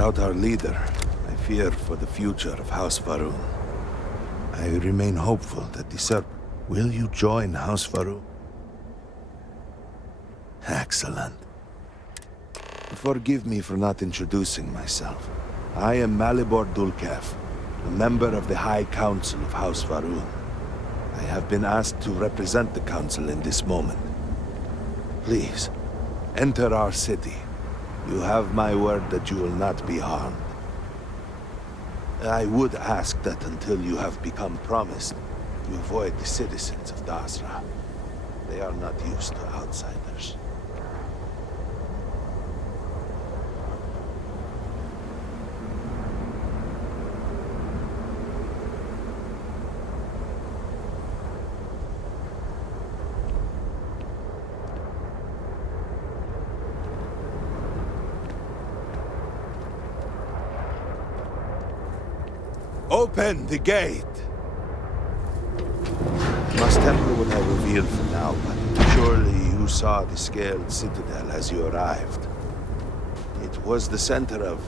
without our leader, I fear for the future of House Varun. I remain hopeful that the Serpent... Will you join House Varun? Excellent. Forgive me for not introducing myself. I am Malibor Dulkev, a member of the High Council of House Varun. I have been asked to represent the Council in this moment. Please, enter our city. You have my word that you will not be harmed. I would ask that until you have become promised, you avoid the citizens of Dasra. They are not used to outsiders. Open the gate! Must temper what I reveal for now, but surely you saw the scaled citadel as you arrived. It was the center of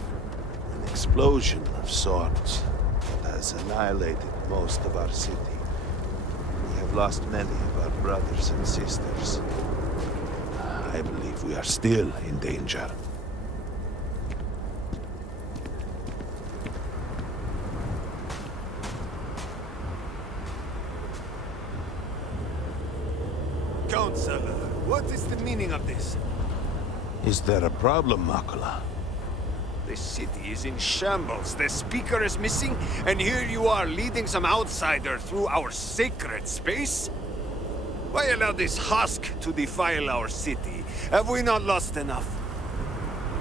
an explosion of sorts that has annihilated most of our city. We have lost many of our brothers and sisters. I believe we are still in danger. Counselor, what is the meaning of this? Is there a problem, Makula? The city is in shambles, the speaker is missing, and here you are leading some outsider through our sacred space? Why allow this husk to defile our city? Have we not lost enough?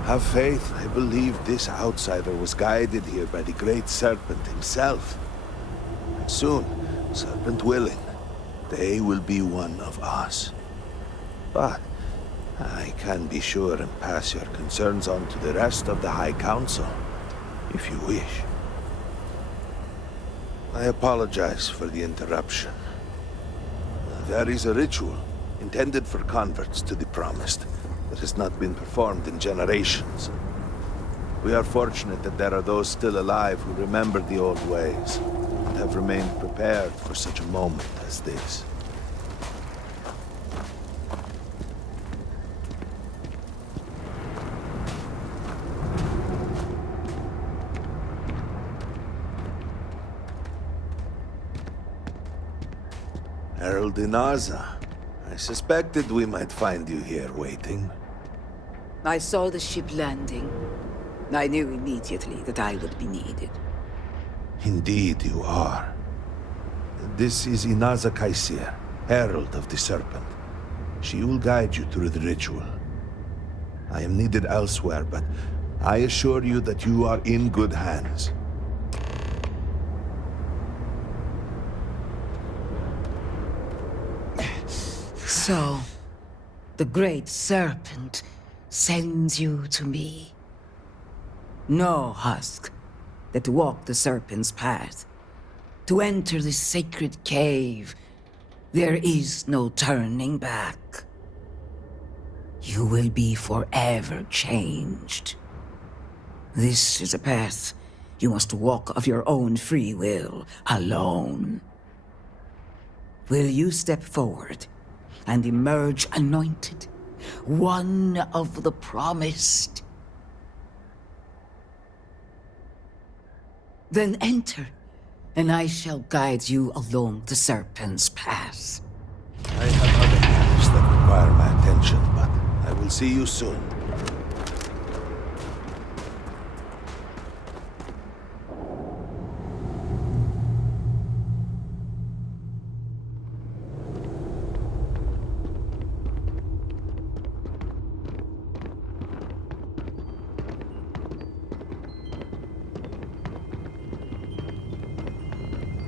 Have faith. I believe this outsider was guided here by the great Serpent himself. And soon, Serpent willing, they will be one of us. But I can be sure and pass your concerns on to the rest of the High Council, if you wish. I apologize for the interruption. There is a ritual intended for converts to the Promised that has not been performed in generations. We are fortunate that there are those still alive who remember the old ways and have remained prepared for such a moment as this. Herald Inaza, I suspected we might find you here waiting. I saw the ship landing. I knew immediately that I would be needed. Indeed you are. This is Inaza Kaisir, Herald of the Serpent. She will guide you through the ritual. I am needed elsewhere, but I assure you that you are in good hands. So, the great Serpent sends you to me. Know, Husk, that to walk the Serpent's path, to enter this sacred cave, there is no turning back. You will be forever changed. This is a path you must walk of your own free will, alone. Will you step forward and emerge anointed, one of the Promised? Then enter, and I shall guide you along the Serpent's path. I have other matters that require my attention, but I will see you soon.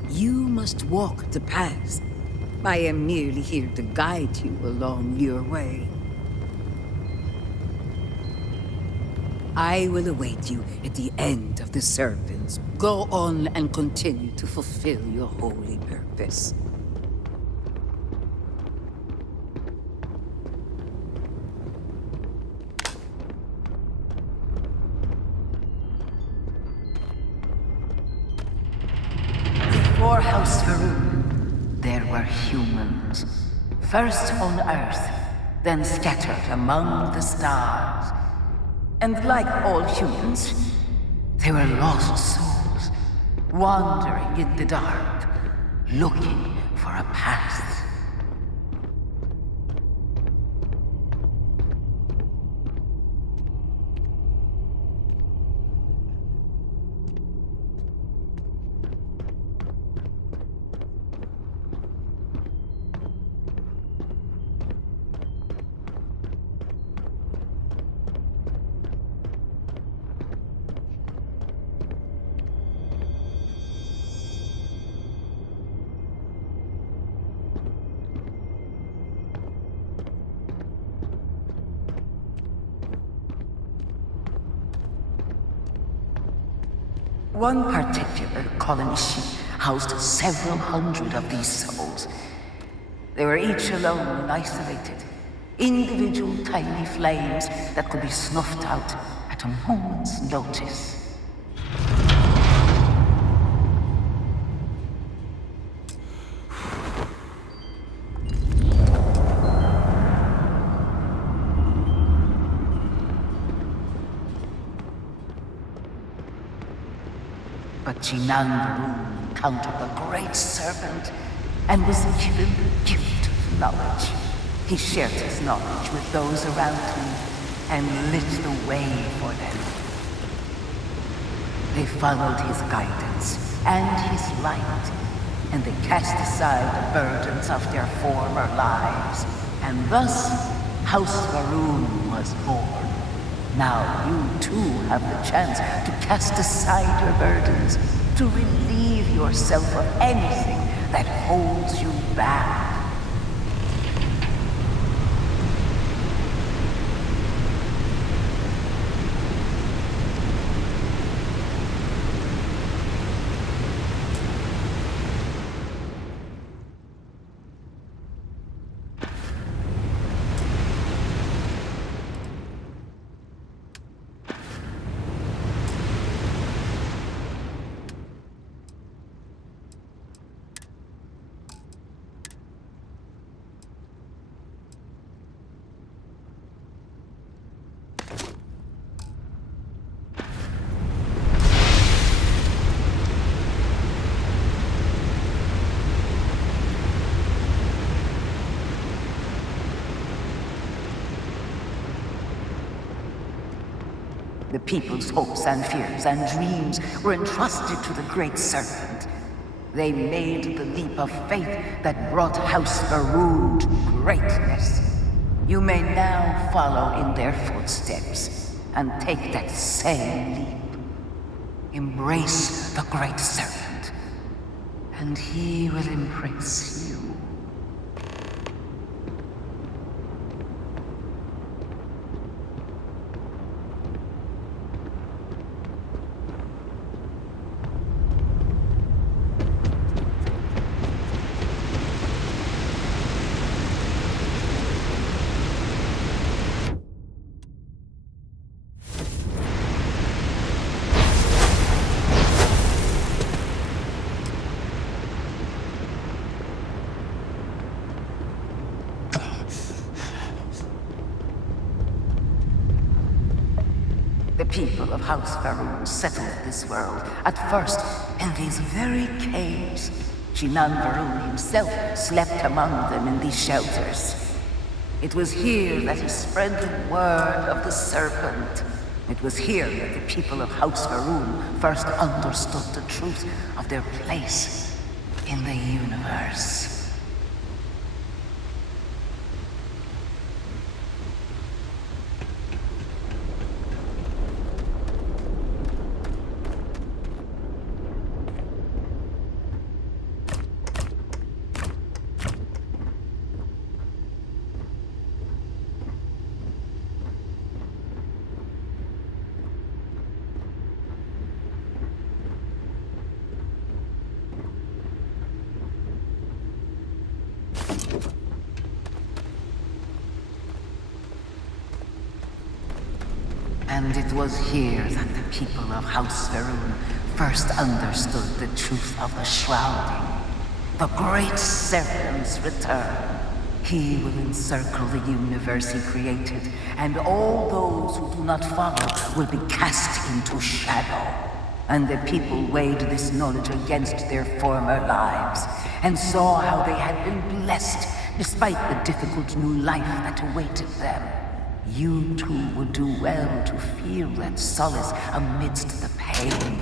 You must walk the path. I am merely here to guide you along your way. I will await you at the end of the Serpents. Go on and continue to fulfill your holy purpose. House Faroon, there were humans. First on Earth, then scattered among the stars. And like all humans, they were lost souls, wandering in the dark, looking for a path. One particular colony ship housed several hundred of these souls. They were each alone and isolated, individual tiny flames that could be snuffed out at a moment's notice. But Jinan encountered the Great Serpent and was given the gift of knowledge. He shared his knowledge with those around him and lit the way for them. They followed his guidance and his light, and they cast aside the burdens of their former lives. And thus, House Faroon was born. Now you too have the chance to cast aside your burdens, to relieve yourself of anything that holds you back. The people's hopes and fears and dreams were entrusted to the Great Serpent. They made the leap of faith that brought House Faroon to greatness. You may now follow in their footsteps and take that same leap. Embrace the Great Serpent, and he will embrace you. The people of House Faroon settled this world, at first in these very caves. Jinan Faroon himself slept among them in these shelters. It was here that he spread the word of the serpent. It was here that the people of House Faroon first understood the truth of their place in the universe. And it was here that the people of House Faroon first understood the truth of the shrouding, the great serpent's return. He will encircle the universe he created, and all those who do not follow will be cast into shadow. And the people weighed this knowledge against their former lives, and saw how they had been blessed despite the difficult new life that awaited them. You too would do well to feel that solace amidst the pain.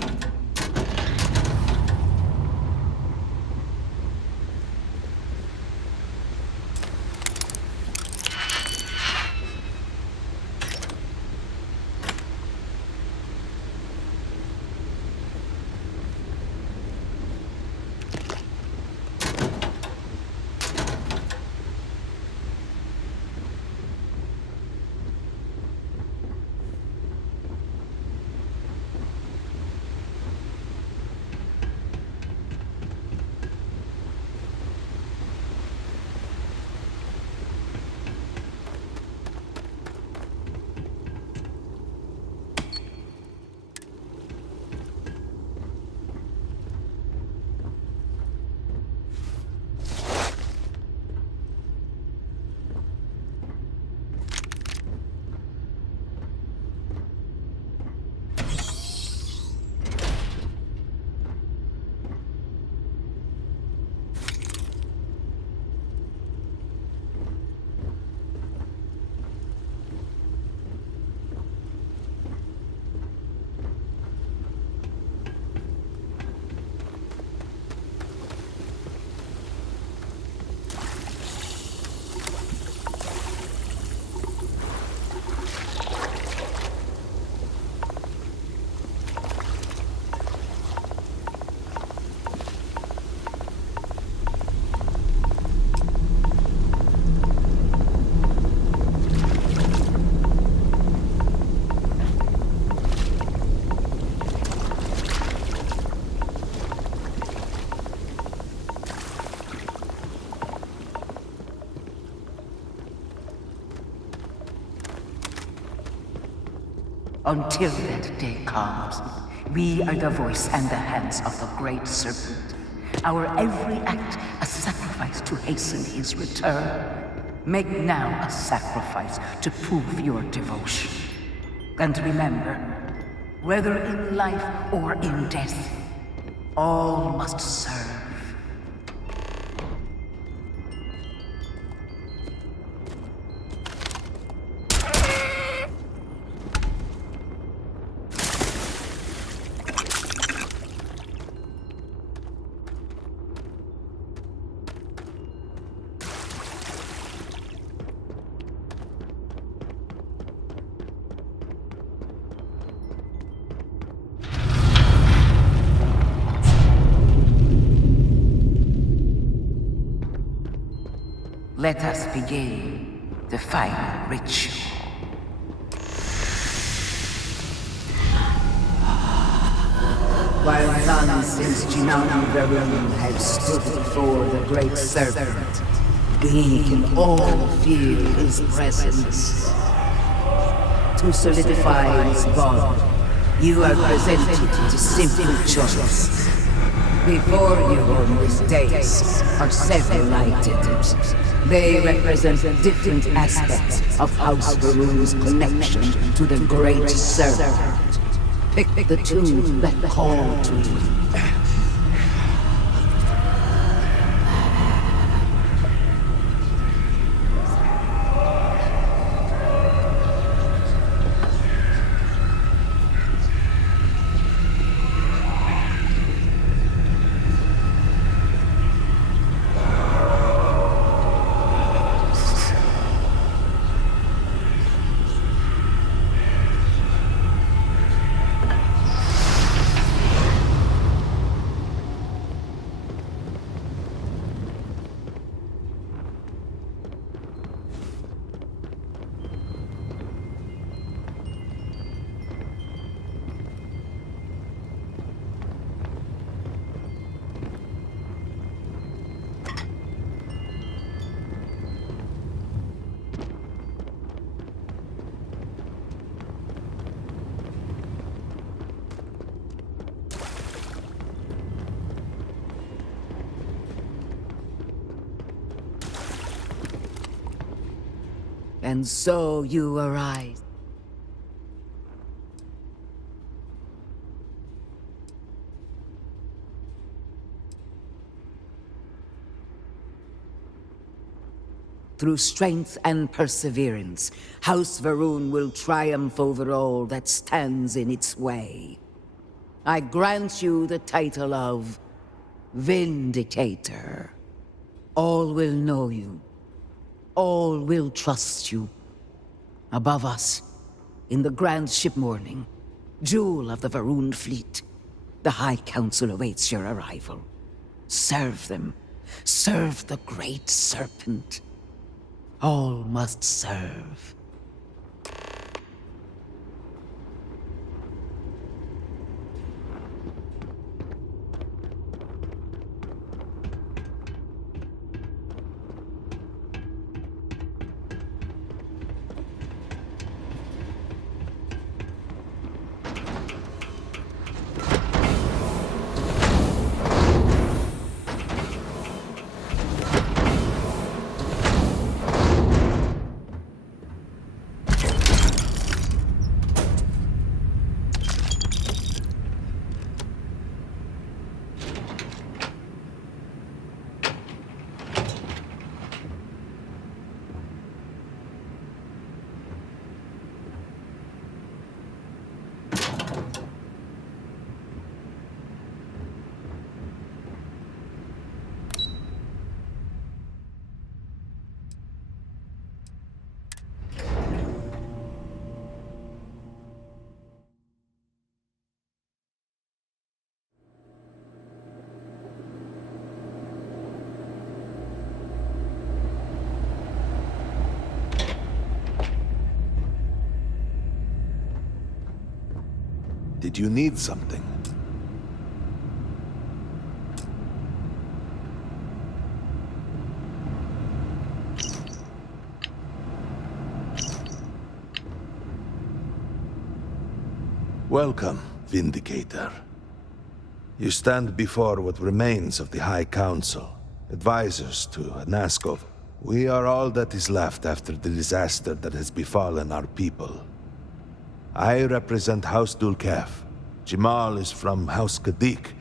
Until that day comes, we are the voice and the hands of the Great Serpent. Our every act a sacrifice to hasten his return. Make now a sacrifice to prove your devotion. And remember, whether in life or in death, all must serve. Let us begin the final ritual. While none since Jinami Varun had stood before the Great Serpent, we can all feel his presence. To solidify this bond, you are presented with a simple choice. Before you on this dais are several items. They represent different aspects of House Varun's connection to the Great Serpent. Pick the two that call to you. And so you arise. Through strength and perseverance, House Varun will triumph over all that stands in its way. I grant you the title of Vindicator. All will know you. All will trust you. Above us, in the grand ship morning, jewel of the Varun fleet, the High Council awaits your arrival. Serve them. Serve the Great Serpent. All must serve. Did you need something? Welcome, Vindicator. You stand before what remains of the High Council, advisors to Naskov. We are all that is left after the disaster that has befallen our people. I represent House Dulkef. Jamal is from House Kadik,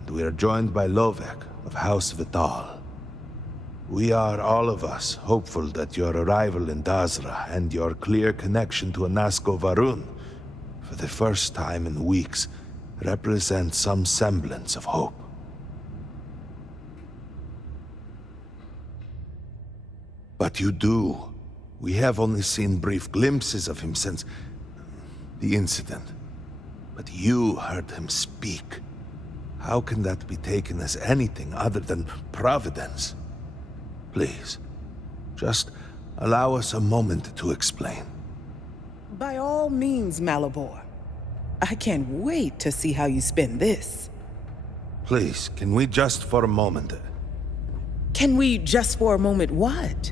and we are joined by Lovek of House Vital. We are, all of us, hopeful that your arrival in Dazra and your clear connection to Anasko Varun, for the first time in weeks, represent some semblance of hope. But you do. We have only seen brief glimpses of him since the incident. But you heard him speak. How can that be taken as anything other than providence? Please, just allow us a moment to explain. By all means, Malabor. I can't wait to see how you spin this. Please, can we just for a moment... Can we just for a moment what?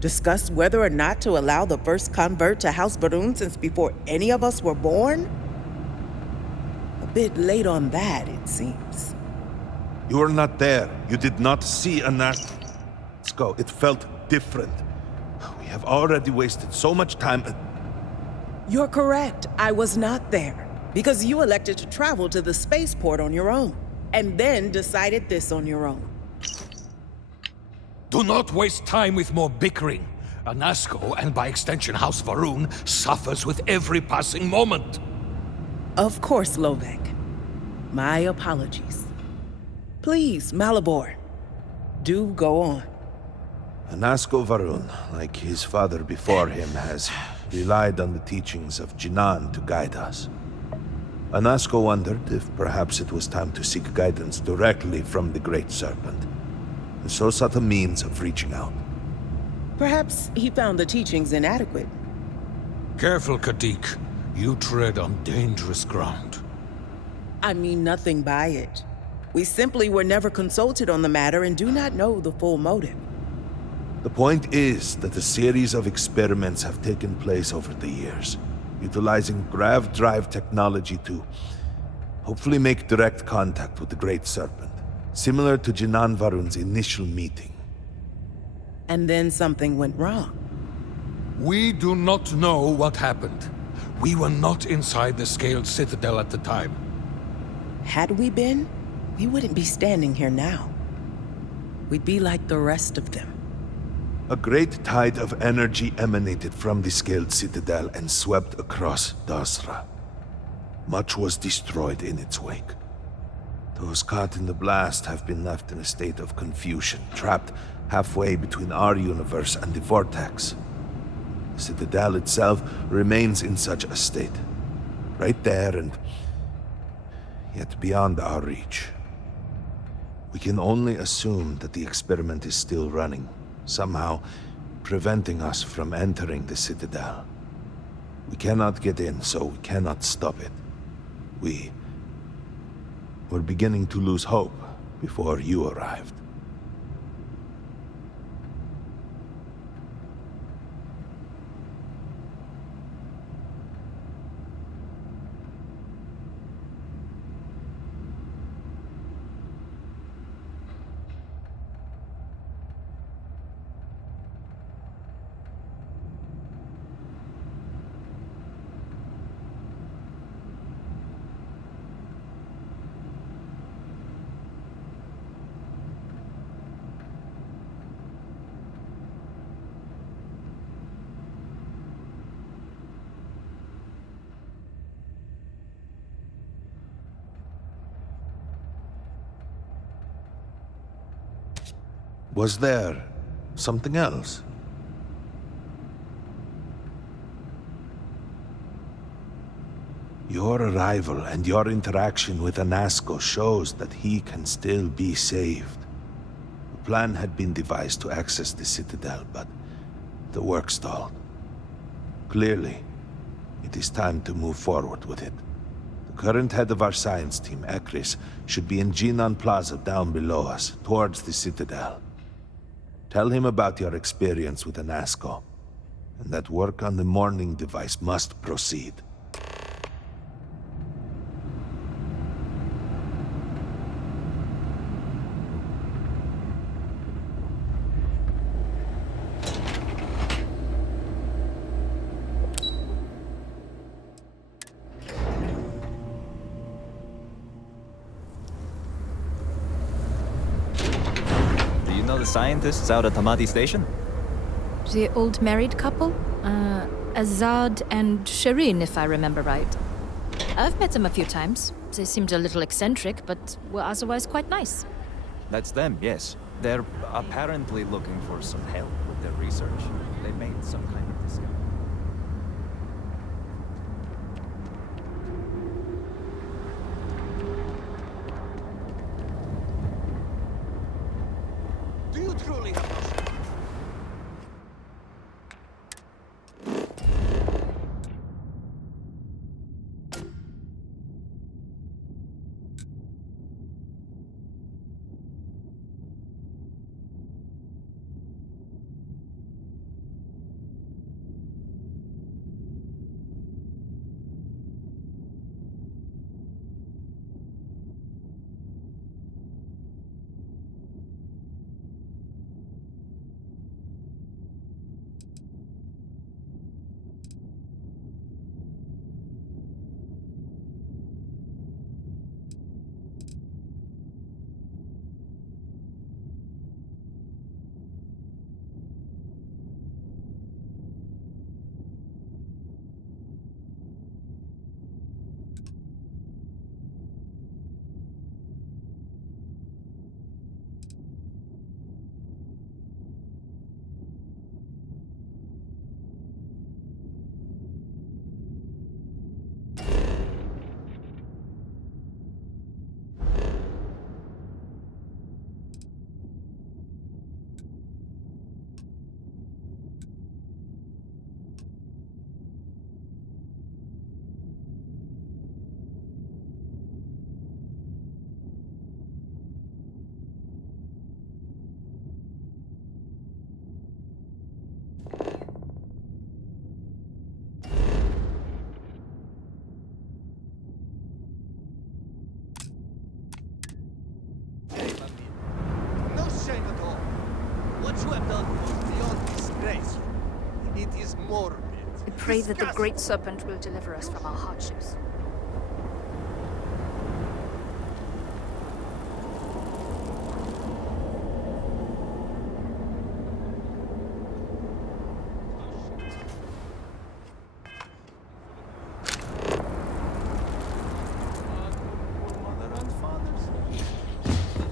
Discuss whether or not to allow the first convert to House Varun since before any of us were born? A bit late on that, it seems. You were not there. You did not see Let's go. It felt different. We have already wasted so much time. You're correct. I was not there. Because you elected to travel to the spaceport on your own. And then decided this on your own. Do not waste time with more bickering. Anasko, and by extension House Varun, suffers with every passing moment. Of course, Lovek. My apologies. Please, Malabor, do go on. Anasko Varun, like his father before him, has relied on the teachings of Jinan to guide us. Anasko wondered if perhaps it was time to seek guidance directly from the Great Serpent. And so sought a means of reaching out. Perhaps he found the teachings inadequate. Careful, Kadik. You tread on dangerous ground. I mean nothing by it. We simply were never consulted on the matter and do not know the full motive. The point is that a series of experiments have taken place over the years, utilizing grav drive technology to hopefully make direct contact with the Great Serpent, similar to Jinan Varun's initial meeting. And then something went wrong. We do not know what happened. We were not inside the Scaled Citadel at the time. Had we been, we wouldn't be standing here now. We'd be like the rest of them. A great tide of energy emanated from the Scaled Citadel and swept across Dasra. Much was destroyed in its wake. Those caught in the blast have been left in a state of confusion, trapped halfway between our universe and the Vortex. The Citadel itself remains in such a state. Right there and yet beyond our reach. We can only assume that the experiment is still running, somehow preventing us from entering the Citadel. We cannot get in, so we cannot stop it. We're beginning to lose hope before you arrived. Was there something else? Your arrival and your interaction with Anasco shows that he can still be saved. A plan had been devised to access the Citadel, but the work stalled. Clearly, it is time to move forward with it. The current head of our science team, Ekris, should be in Jinan Plaza down below us, towards the Citadel. Tell him about your experience with Anasco, and that work on the morning device must proceed. The scientists out at Hamadi Station? The old married couple? Azad and Shireen, if I remember right. I've met them a few times. They seemed a little eccentric, but were otherwise quite nice. That's them, yes. They're apparently looking for some help with their research. They made some kind of discovery. Do you truly have no... No shame at all. What you have done was beyond disgrace. It is morbid. I pray that the Disgusting. Great Serpent will deliver us from our hardships.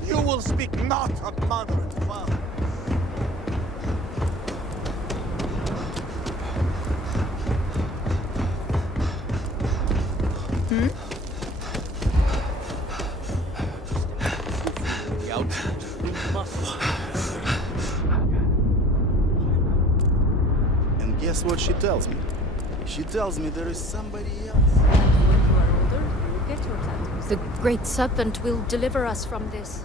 You will speak not of mother and father. And guess what she tells me? She tells me there is somebody else. When you are older, you will get your tattoos. The Great Serpent will deliver us from this.